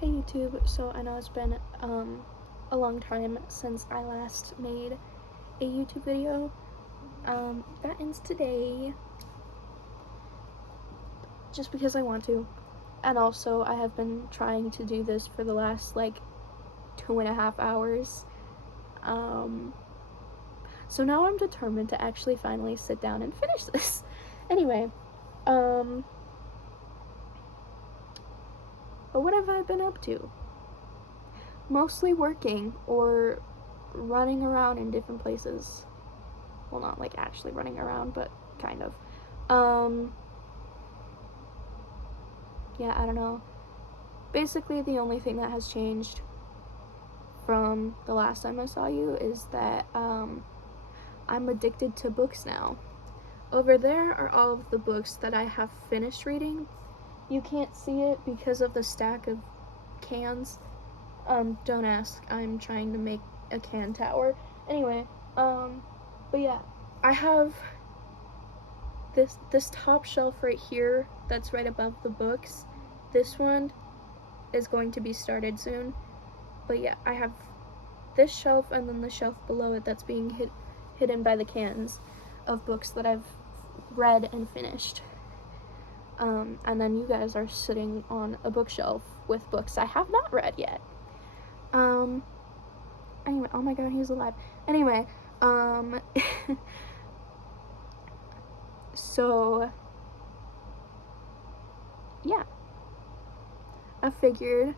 Hey YouTube, so I know it's been a long time since I last made a YouTube video. That ends today just because I want to, and also I have been trying to do this for the last like 2.5 hours. So now I'm determined to actually finally sit down and finish this. Anyway, but what have I been up to? Mostly working or running around in different places. Well, not like actually running around, but kind of. Yeah, I don't know. Basically, the only thing that has changed from the last time I saw you is that I'm addicted to books now. Over there are all of the books that I have finished reading. You can't see it because of the stack of cans. Don't ask. I'm trying to make a can tower. Anyway, but yeah, I have this top shelf right here that's right above the books. This one is going to be started soon. But yeah, I have this shelf and then the shelf below it that's being hidden by the cans of books that I've read and finished. And then you guys are sitting on a bookshelf with books I have not read yet. Anyway, oh my god, he's alive. Anyway, so yeah, I figured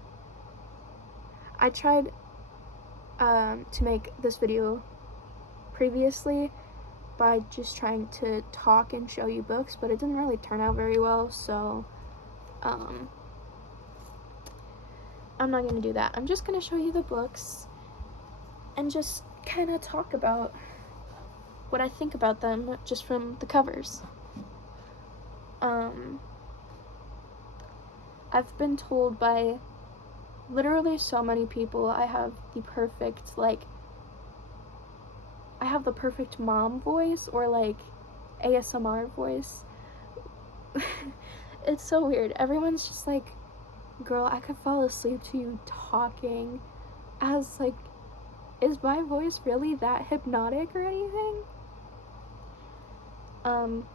I tried to make this video previously by just trying to talk and show you books, but it didn't really turn out very well, so I'm not gonna do that. I'm just gonna show you the books and just kind of talk about what I think about them just from the covers. I've been told by literally so many people I have the perfect mom voice, or like ASMR voice. It's so weird. Everyone's just like, girl, I could fall asleep to you talking. I was like, is my voice really that hypnotic or anything?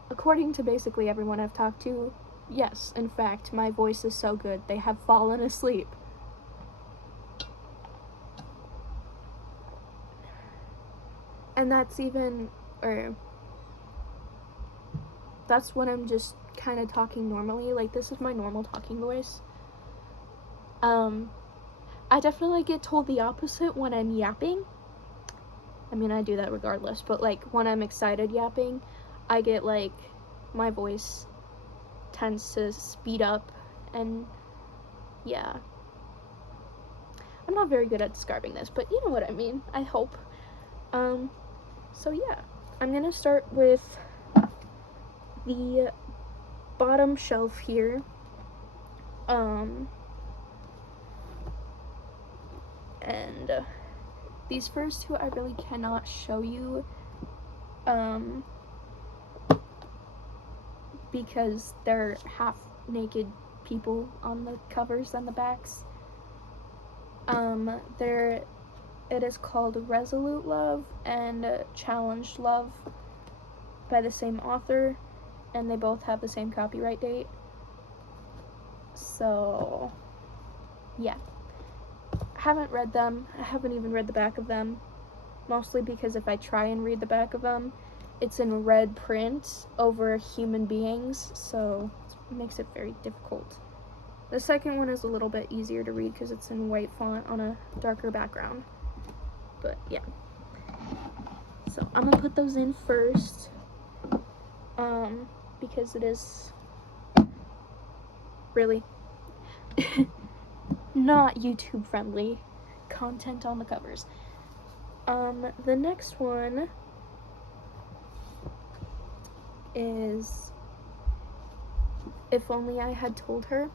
According to basically everyone I've talked to, yes, in fact, my voice is so good they have fallen asleep. And that's when I'm just kind of talking normally. Like, this is my normal talking voice. I definitely get told the opposite when I'm yapping. I mean, I do that regardless, but like when I'm excited yapping, I get like, my voice tends to speed up, and yeah. I'm not very good at describing this, but you know what I mean, I hope. So yeah, I'm gonna start with the bottom shelf here. And these first two I really cannot show you, because they're half naked people on the covers and the backs. It is called Resolute Love and Challenged Love by the same author, and they both have the same copyright date. So yeah, I haven't read them. I haven't even read the back of them, mostly because if I try and read the back of them, it's in red print over human beings, so it makes it very difficult. The second one is a little bit easier to read because it's in white font on a darker background. But yeah. So I'm gonna put those in first, because it is really not YouTube friendly content on the covers. The next one is If Only I Had Told Her.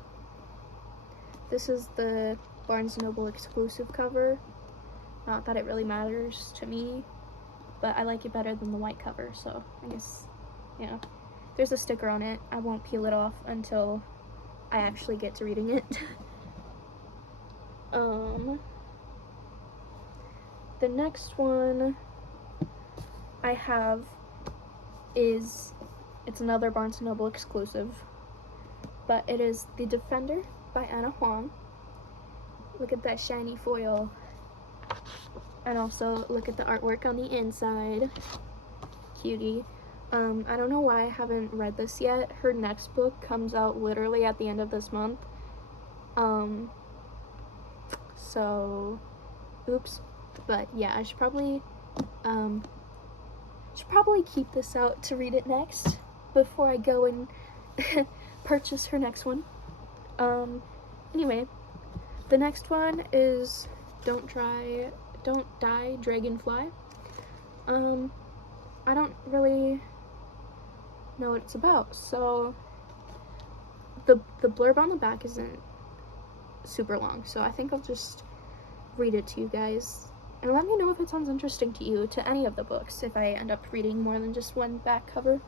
This is the Barnes & Noble exclusive cover. Not that it really matters to me, but I like it better than the white cover, so I guess, you know. There's a sticker on it. I won't peel it off until I actually get to reading it. Um, the next one I have is, it's another Barnes & Noble exclusive, but it is The Defender by Anna Huang. Look at that shiny foil. And also look at the artwork on the inside. Cutie. I don't know why I haven't read this yet. Her next book comes out literally at the end of this month. So, oops. But yeah, I should probably keep this out to read it next before I go and purchase her next one. Anyway, the next one is Don't Die, Dragonfly. I don't really know what it's about, so the blurb on the back isn't super long, so I think I'll just read it to you guys, and let me know if it sounds interesting to you, to any of the books, if I end up reading more than just one back cover.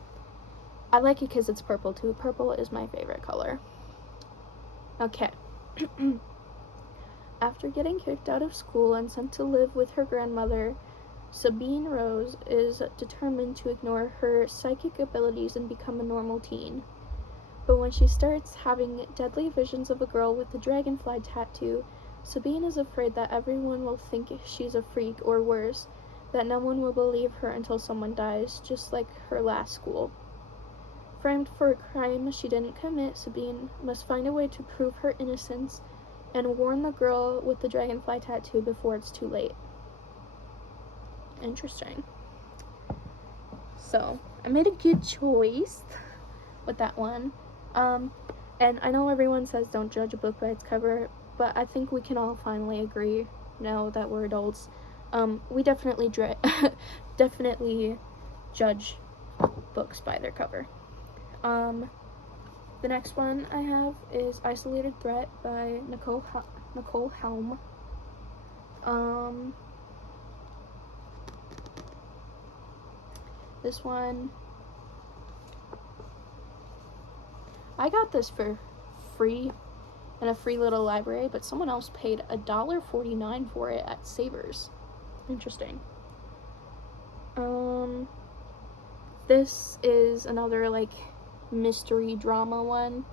I like it because it's purple too. Purple is my favorite color. Okay. After getting kicked out of school and sent to live with her grandmother, Sabine Rose is determined to ignore her psychic abilities and become a normal teen. But when she starts having deadly visions of a girl with a dragonfly tattoo, Sabine is afraid that everyone will think she's a freak, or worse, that no one will believe her until someone dies, just like her last school. Framed for a crime she didn't commit, Sabine must find a way to prove her innocence and warn the girl with the dragonfly tattoo before it's too late. Interesting. So, I made a good choice with that one. And I know everyone says don't judge a book by its cover, but I think we can all finally agree now that we're adults. We definitely definitely judge books by their cover. The next one I have is Isolated Threat by Nicole Helm. This one, I got this for free in a free little library, but someone else paid $1.49 for it at Savers. Interesting. This is another like mystery drama one.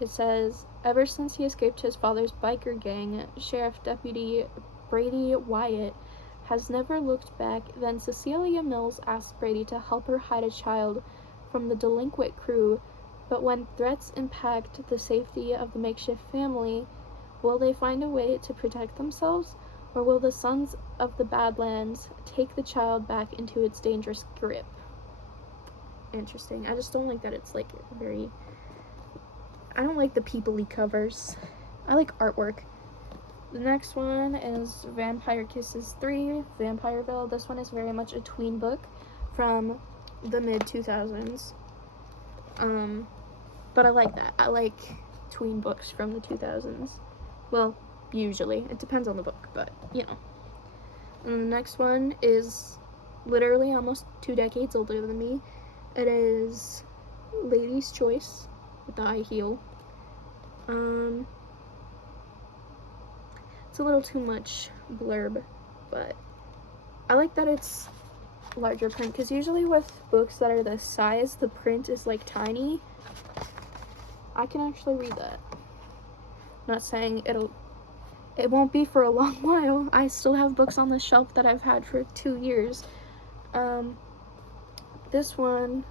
It says, ever since he escaped his father's biker gang, Sheriff Deputy Brady Wyatt has never looked back. Then Cecilia Mills asks Brady to help her hide a child from the delinquent crew, but when threats impact the safety of the makeshift family, will they find a way to protect themselves, or will the sons of the Badlands take the child back into its dangerous grip? Interesting. I just don't like that it's like very... I don't like the people-y covers. I like artwork. The next one is Vampire Kisses 3, Vampireville. This one is very much a tween book from the mid-2000s. But I like that. I like tween books from the 2000s. Well, usually. It depends on the book, but, you know. And the next one is literally almost 2 decades older than me. It is Lady's Choice with the high heel. It's a little too much blurb, but I like that it's larger print, because usually with books that are this size, the print is like tiny. I can actually read that. I'm not saying it won't be for a long while. I still have books on the shelf that I've had for 2 years. This one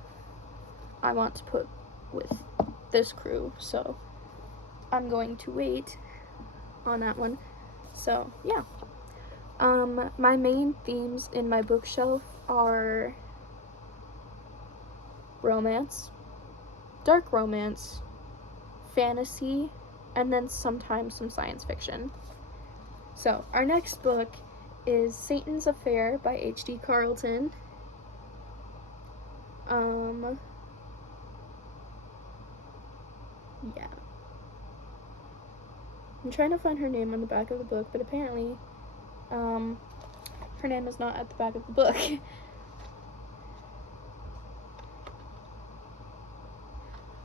I want to put with this crew, so I'm going to wait on that one. So yeah, my main themes in my bookshelf are romance, dark romance, fantasy, and then sometimes some science fiction. So our next book is Satan's Affair by H.D. Carlton. Yeah. I'm trying to find her name on the back of the book, but apparently, her name is not at the back of the book.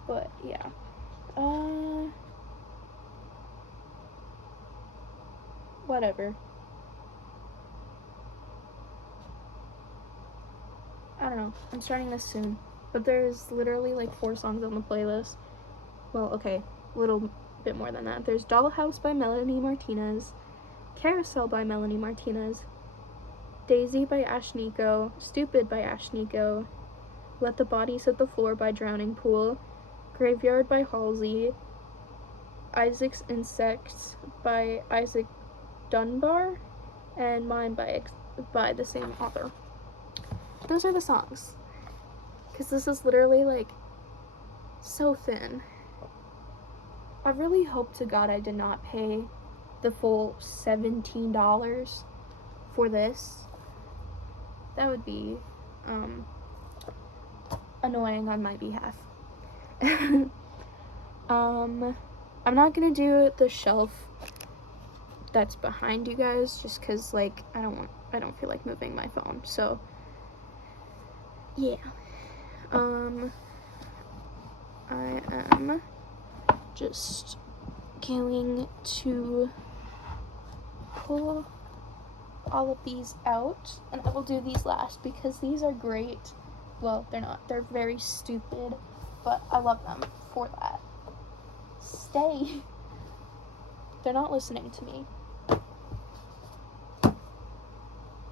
But, yeah. whatever. I don't know. I'm starting this soon. But there's literally like 4 songs on the playlist. Well, okay, a little bit more than that. There's Dollhouse by Melanie Martinez, Carousel by Melanie Martinez, Daisy by Ashnikko, Stupid by Ashnikko, Let the Bodies Hit the Floor by Drowning Pool, Graveyard by Halsey, Isaac's Insects by Isaac Dunbar, and Mine by the same author. Those are the songs. Because this is literally, like, so thin. I really hope to God I did not pay the full $17 for this. That would be, annoying on my behalf. I'm not gonna do the shelf that's behind you guys, just because, like, I don't feel like moving my phone, so, yeah. I am just going to pull all of these out, and I will do these last because these are great. Well, they're not. They're very stupid, but I love them for that. Stay. They're not listening to me.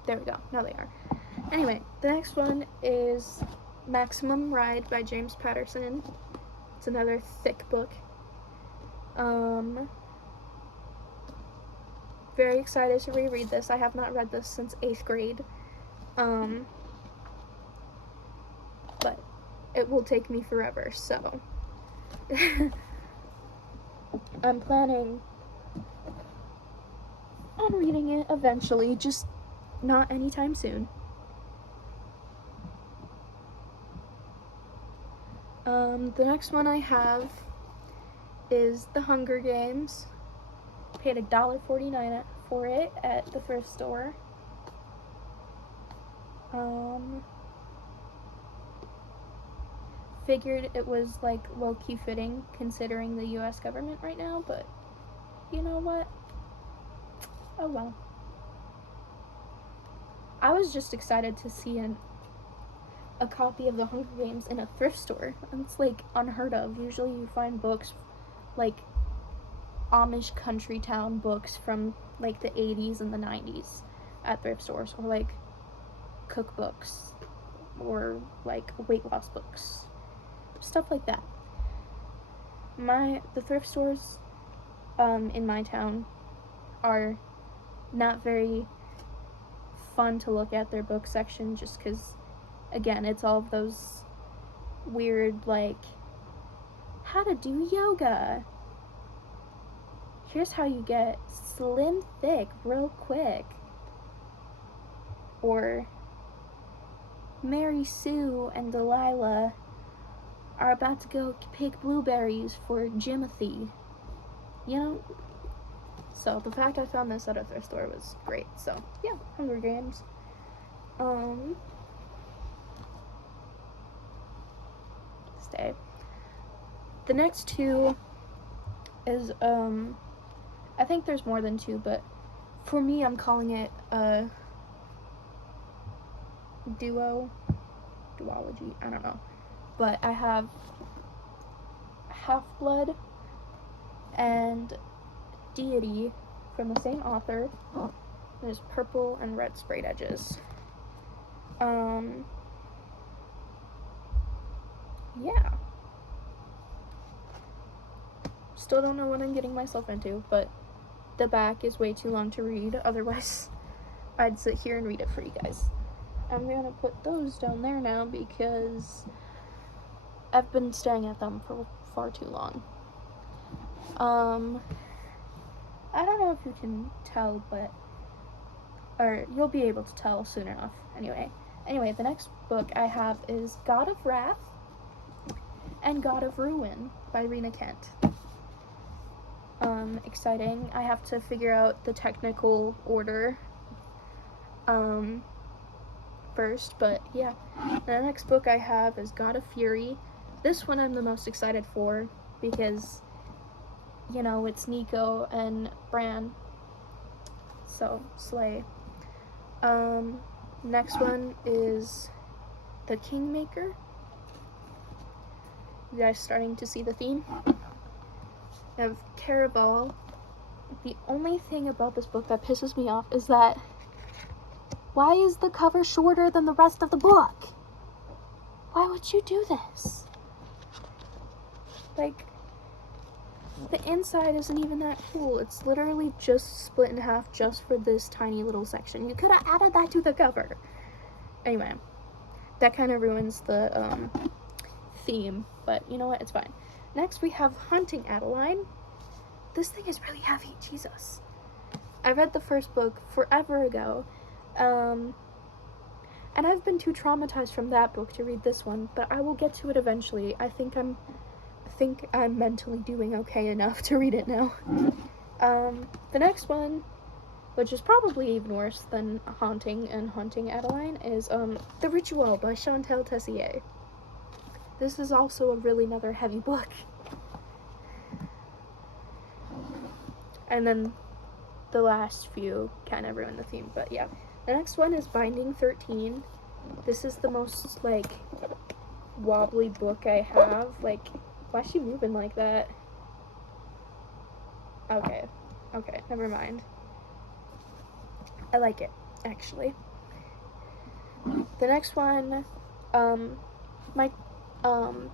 There we go. Now they are. Anyway, the next one is Maximum Ride by James Patterson. It's another thick book. Very excited to reread this. I have not read this since 8th grade. But it will take me forever, so I'm planning on reading it eventually, just not anytime soon. The next one I have is The Hunger Games. Paid $1.49 for it at the thrift store. Figured it was like low-key fitting considering the US government right now, but you know what? Oh well. I was just excited to see a copy of The Hunger Games in a thrift store. It's like unheard of. Usually you find books like Amish country town books from like the 80s and the 90s at thrift stores, or like cookbooks, or like weight loss books, stuff like that. The thrift stores in my town are not very fun to look at, their book section, just because, again, it's all of those weird, like, how to do yoga, here's how you get slim thick real quick, or Mary Sue and Delilah are about to go pick blueberries for Jimothy, you know? So the fact I found this at a thrift store was great. So yeah, Hunger Games. Stay. The next two is I think there's more than 2, but for me I'm calling it a duology, I don't know. But I have Half-Blood and Deity from the same author. There's purple and red sprayed edges. Yeah. Still don't know what I'm getting myself into, but the back is way too long to read. Otherwise, I'd sit here and read it for you guys. I'm gonna put those down there now because I've been staring at them for far too long. I don't know if you can tell, or you'll be able to tell soon enough. Anyway, the next book I have is God of Wrath and God of Ruin by Rena Kent. Exciting. I have to figure out the technical order first, but yeah. The next book I have is God of Fury. This one I'm the most excited for because, you know, it's Nico and Bran. So, slay. Next one is The Kingmaker. You guys starting to see the theme? I have Caraval. The only thing about this book that pisses me off is that why is the cover shorter than the rest of the book? Why would you do this? Like, the inside isn't even that cool. It's literally just split in half just for this tiny little section. You could have added that to the cover. Anyway, that kind of ruins the theme, but you know what? It's fine. Next, we have Haunting Adeline. This thing is really heavy. Jesus. I read the first book forever ago, and I've been too traumatized from that book to read this one, but I will get to it eventually. I think I'm mentally doing okay enough to read it now. The next one, which is probably even worse than Haunting and Haunting Adeline, is The Ritual by Chantal Tessier. This is also a really another heavy book. And then the last few kind of ruin the theme, but yeah. The next one is Binding 13. This is the most, like, wobbly book I have. Like, why is she moving like that? Okay, never mind. I like it, actually. The next one, my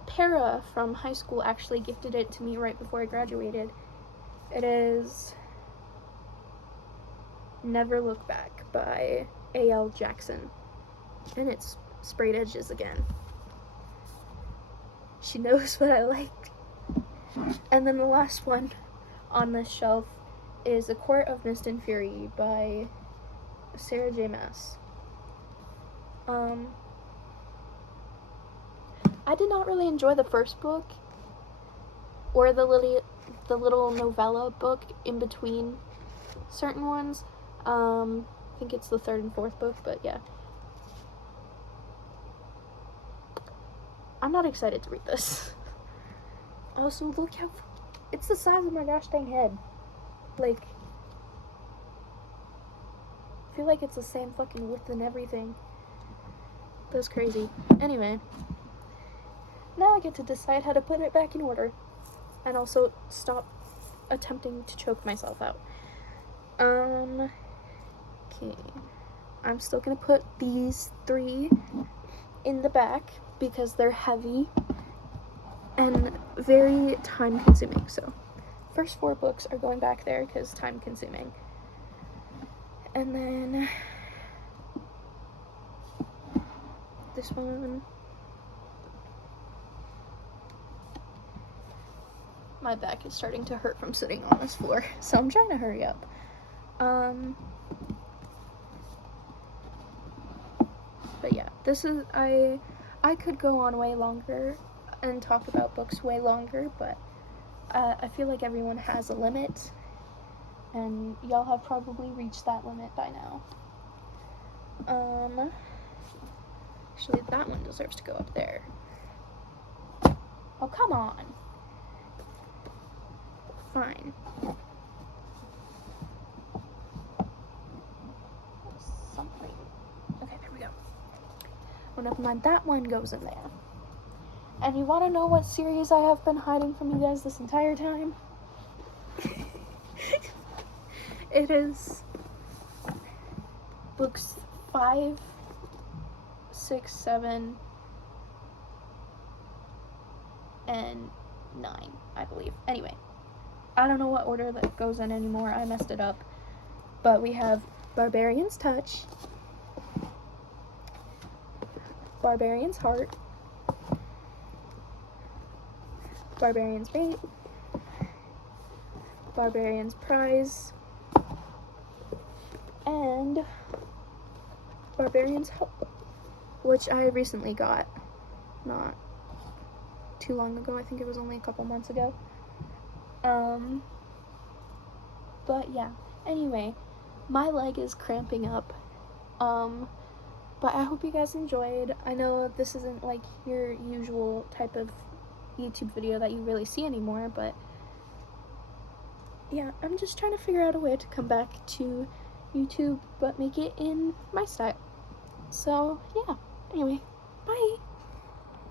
para from high school actually gifted it to me right before I graduated. It is Never Look Back by A.L. Jackson. And it's sprayed edges again. She knows what I like. And then the last one on this shelf is A Court of Mist and Fury by Sarah J. Maas. I did not really enjoy the first book or the little novella book in between certain ones. I think it's the third and fourth book, but yeah. I'm not excited to read this. Also, look how it's the size of my gosh dang head. Like, I feel like it's the same fucking width and everything. That's crazy. Anyway, now I get to decide how to put it back in order. And also stop attempting to choke myself out. Okay. I'm still gonna put these 3 in the back because they're heavy and very time consuming. So, first 4 books are going back there because time consuming. And then this one. My back is starting to hurt from sitting on this floor, so I'm trying to hurry up. But yeah, this is, I could go on way longer and talk about books way longer, but I feel like everyone has a limit, and y'all have probably reached that limit by now. Actually, that one deserves to go up there. Oh, come on. Fine. Something. Okay, there we go. Well, never mind. That one goes in there. And you want to know what series I have been hiding from you guys this entire time? It is books 5, 6, 7, and 9, I believe. Anyway. I don't know what order that goes in anymore. I messed it up. But we have Barbarian's Touch, Barbarian's Heart, Barbarian's Bait, Barbarian's Prize, and Barbarian's Hope, which I recently got. Not too long ago. I think it was only a couple months ago. But yeah, anyway, my leg is cramping up, but I hope you guys enjoyed. I know this isn't like your usual type of YouTube video that you really see anymore, but yeah, I'm just trying to figure out a way to come back to YouTube, but make it in my style. So, yeah. Anyway, bye.